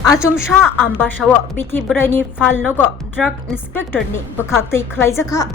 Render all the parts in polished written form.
Achumsha Ambashawa Bithi Braini Falnogo Drug Inspector ni Bakakti Klaizaka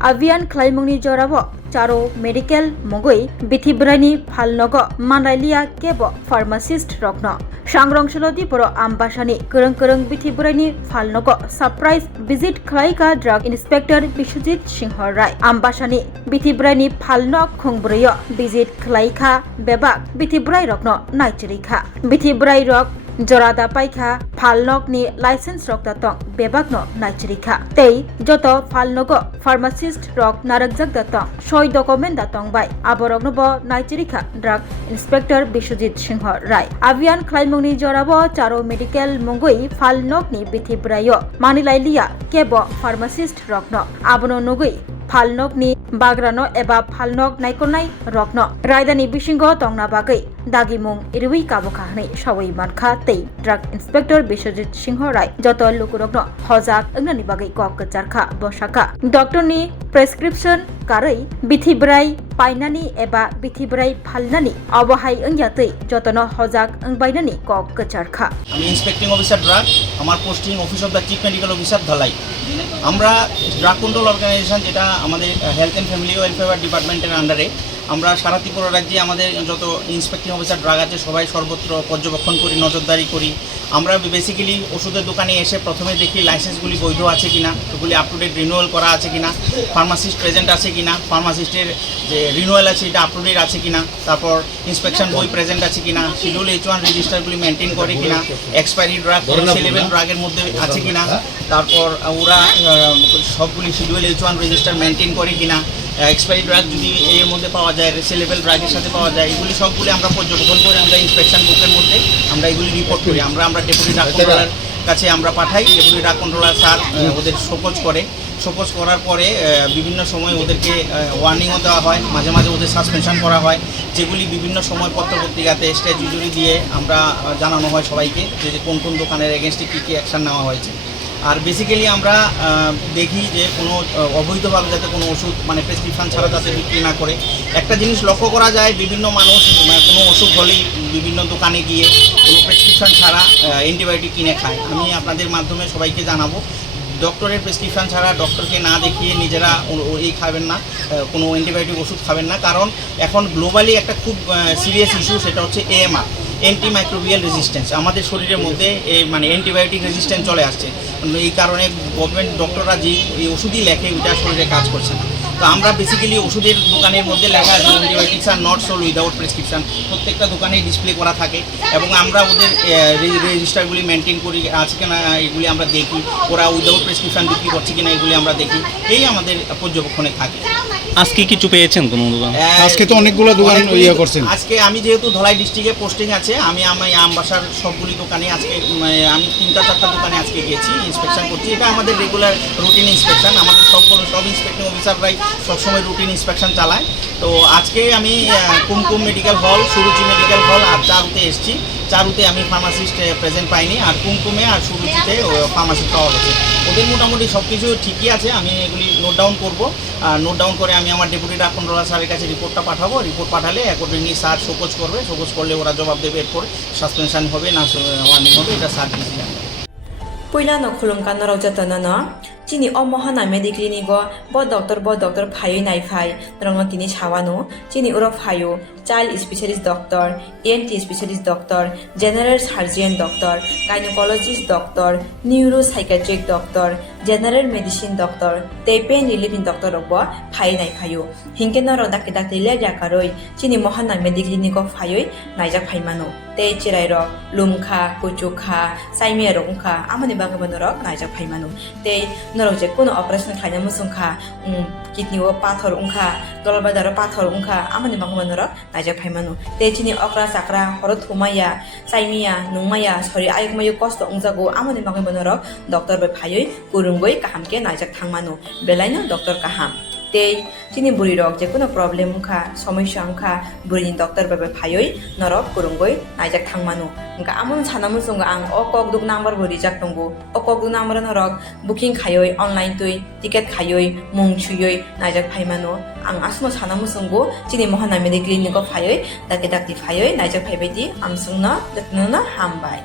Avian Klaimuni Jorabo Charo Medical Mogoi Bithi Braini Falnogo Mandalia Kebo Pharmacist Rokno Shangrong Shalodi Poro Ambashani Kurung Bithi Braini Falnogo Surprise Visit Klaika Drug Inspector Bishujit Singhor Rai Ambashani Bithi Braini Falnog Khungbriyo Visit Klaika Bebak Bithi Brai Rokno Naichirika Bithi Brai Rok Jorada Paikha Falnog ni license rok datong bebak no naichrika tei joto Falnogo pharmacist rok narakjak datong soi document datong bai aborok no bo naichrika drug inspector Bishojit Singh Rai Avian Klaimungni jorabo Charo Medical Mongoi Falnog ni bithi brayo manilailia kebo pharmacist rok no abono nogoi Falnog ni bagrano eba Falnog naikonai rokno raidani bisingo tongna bagai dagimung irui kabokhani sawai mankha tei drug inspector Bishojit Singh Rai joto lukurokno hojak engnani bagai kok kecharkha bosaka doctor ni prescription karai bithi brai painani eba bithi brai phalnani abohai engyatei jotono hojak engbainani kok kecharkha আমি inspecting officer drug আমার posting office of the chief medical officer Dhalai আমরা drug control organisation যেটা আমাদের health and family welfare ডিপার্টমেন্টের আন্ডারে আমরা সারা ত্রিপুরা রাজ্যে আমাদের যত ইন্সপেক্টিং অফিসার ড্রাগ আছে সবাই সর্বত্র পর্যবেক্ষণ করি নজরদারি করি আমরা বেসিক্যালি ওষুধের দোকানে এসে প্রথমে দেখি লাইসেন্সগুলি বৈধ আছে কিনা ওগুলি আপ টু ডেট রিনিউয়াল করা আছে কিনা ফার্মাসিস্ট প্রেজেন্ট আছে কিনা ফার্মাসিস্টের যে রিনিউয়াল আছে এটা আপ টু ডেট আছে কিনা তারপর ইন্সপেকশন বই প্রেজেন্ট আছে কিনা শিডিউল H1 রেজিস্টারগুলি মেনটেন করে কিনা এক্সপায়ারি ড্রাগ সেলেবেল ড্রাগের মধ্যে আছে কিনা তারপর ওরা সবগুলি শিডিউল H1 রেজিস্টার মেনটেন করে কিনা এক্সপায়ারি ড্রাগ যদি এর মধ্যে পাওয়া যায় সেলেবেল ড্রাগের সাথে পাওয়া যায় এগুলি সবগুলি আমরা পর্যবেক্ষণ করে আমরা ইন্সপেকশন বুকের মধ্যে আমরা এগুলি রিপোর্ট করি আমরা ডেপুটি ড্রাগ কন্ট্রোলার কাছে আমরা পাঠাই ডেপুটি ড্রাগ কন্ট্রোলার স্যার ওদের শোকজ করার পরে বিভিন্ন সময় ওদেরকে ওয়ার্নিংও দেওয়া হয় মাঝে মাঝে ওদের সাসপেনশন করা হয় যেগুলি বিভিন্ন সময় পত্রপত্রিকাতে স্ট্যাচুটরি দিয়ে আমরা জানানো হয় সবাইকে যে কোন কোন দোকানের এগেনস্টে কী কী অ্যাকশন নেওয়া হয়েছে আর বেসিক্যালি আমরা দেখি যে কোনো অবৈধভাবে যাতে কোনো ওষুধ মানে প্রেসক্রিপশন ছাড়া যাতে বিক্রি না করে একটা জিনিস লক্ষ্য করা যায় বিভিন্ন মানুষ কোনো অসুখ হলেই বিভিন্ন দোকানে গিয়ে কোনো প্রেসক্রিপশন ছাড়া অ্যান্টিবায়োটিক কিনে খায় আমি আপনাদের মাধ্যমে সবাইকে জানাবো ডক্টরের প্রেসক্রিপশন ছাড়া ডক্টরকে না দেখিয়ে নিজেরা এই খাবেন না কোনো অ্যান্টিবায়োটিক ওষুধ খাবেন না কারণ এখন গ্লোবালি একটা খুব সিরিয়াস ইস্যু সেটা হচ্ছে AMR অ্যান্টিমাইক্রোবিয়াল রেজিস্ট্যান্স আমাদের শরীরের মধ্যে মানে অ্যান্টিবায়োটিক রেজিস্ট্যান্স চলে আসছে এই কারণে গভর্নমেন্ট ডক্টররা যে এই ওষুধই লেখে ওইটা শরীরে কাজ করছে না তো আমরা বেসিক্যালি ওষুধের দোকানের মধ্যে লেখা আছে antibiotics are not sold without prescription প্রত্যেকটা দোকানেই ডিসপ্লে করা থাকে এবং আমরা ওদের রেজিস্টারগুলি মেনটেন করি আছে কিনা এগুলি আমরা দেখি ওরা উইদাউট প্রেসক্রিপশন বিক্রি করছে কিনা এগুলি আমরা দেখি এই আমাদের পর্যবেক্ষণে থাকে আজকে কিছু পেয়েছেন কোনো দোকান আজকে তো অনেকগুলো দোকান করছেন আজকে আমি যেহেতু ধলাই ডিস্ট্রিক্টে পোস্টিং আছে আমি আমবাসার সবগুলি দোকানে আজকে আমি 3-4টা দোকানে আজকে গেছি ইন্সপেকশন করছি এটা আমাদের রেগুলার রুটিন ইন্সপেকশন আমাদের সব ইন্সপেক্টিং অফিসাররাই সবসময় রুটিন ইন্সপেকশন চালায় তো আজকে আমি কুমকুম মেডিকেল হল সুরুচি মেডিকেল হল আর চারুতে এসেছি চারুতে আমি ফার্মাসিস্ট প্রেজেন্ট পাইনি আর কুমকুমে আর সুরুচিতে ফার্মাসিস্ট পাওয়া গেছে ওদের মোটামুটি সব কিছু ঠিকই আছে আমি এগুলি নোট ডাউন করবো আর নোট ডাউন করে আমি আমার ডেপুটি ড্রাগ কন্ট্রোলার স্যারের কাছে রিপোর্টটা পাঠাবো রিপোর্ট পাঠালে অ্যাকর্ডিংলি স্যার শোকজ করলে ওরা জবাব দেবে এরপর সাসপেনশন হবে না ওয়ার্নিং হবে এটা sir decision Puila no khulumkan no raujatana no chini omohana mediclinigo bo doctor phayo nai phai rongno tini chawano chini uro phayo child specialist doctor ENT specialist doctor general surgeon doctor gynecologist doctor neuropsychiatric doctor general medicine doctor te pain relieving doctor robo phai nai phayo hingke no ro dakte le jakaroi chini mohana mediclinigo phayo naijak phaimano te chirai ro lumkha kuchukha saimia rongkha amani bangabano ro naijak phaimano te norok je kono operation khaina musungkha kidney o pathor ungkha dolbadar pathor ungkha amani bangabano ro naijak phaimano te chini okra sakra horo thumaya saimia nungmaya sori ayukmayu kosto ungjago amani bangabano ro doctor be phayoi kurungoi kahamke naijak thangmano belaino doctor kaham tei chini buri rok je kono problem ungkha সমস্যা ungkha buri doctor be phayoi norok kurungoi naijak thangmano ungka amon chanamu sunga ang okok duk number buri jak tongo okok duk number norok booking khayoi online tui ticket khayoi mung chuyoi naijak phaimano ang asmo chanamu sungo chini mohana medical clinic phayoi dakti phayoi naijak phaibaidi amsungna daknuna hambai